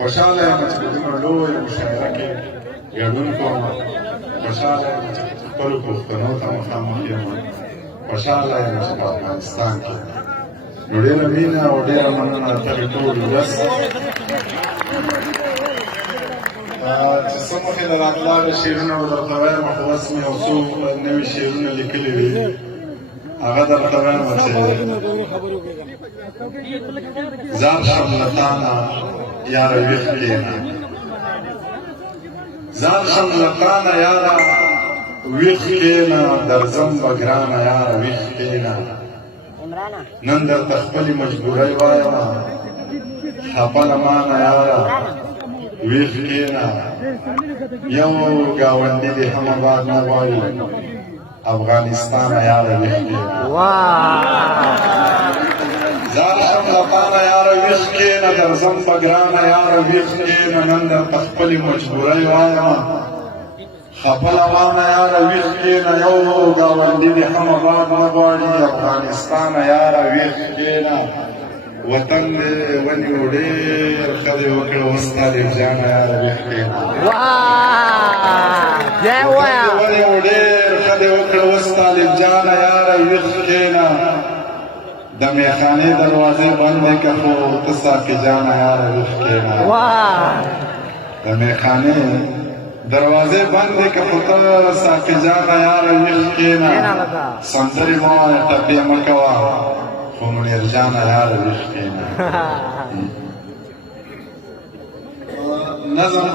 خوشحاله یم چې په دومره لویه مشاعره کې ګډون کوم. خوشحاله یم چې خپلو پوښتنو ته مخامخ یم. خوشحاله یم چې په افغانستان کې نو ډېره مینه او ډېره مننه ترې ټول ولس چې څه مخې له راتلاله شعرونه به درته وایم، خو اوس مې یو څو نوي شعرونه لیکلي وي، هغه درته وایم چې زار شم له تا نه یاره ویښ کښېنه، زار شم له تا نه یاره ویښ کښېنه، درځم به ګرانه یاره ویښ کښېنه. نن درته خپلې مجبورۍ وایم، خفه له مانه یاره ویښ کښېنه. یو ګاونډي دې هم آباد نه غواړي، افغانستانه یاره ویښ کښېنه. زار شم له تا نه یاره ویښ کښېنه، درځم په ګرانه یاره ویښ کښېنه. نن درته خپلې مجبورۍ وایم، خفه له مانه یاره ویښ کښېنه. یو ګاونډي دې هم آباد نه غواړي، افغانستانه یاره ویښ کښېنه. وطن دې ونیو ډېر ښه دې وکړه، اوس طالب جانه یاره ویښ کښېنه. ونیو ډېر ښه دې وکړه، اوس طالب جانه یاره ویښ کښېنه. د میخانې دروازې بندې که خو ته ساقي جانه یاره ویښ کښېنه. د میخانې دروازې بندې که خو ته ساقي جانه یاره ویښ کښېنه. سندرې مه وایه، ټپې مه کوه، خو منیر جانه یاره ویښ کښېنه. نظم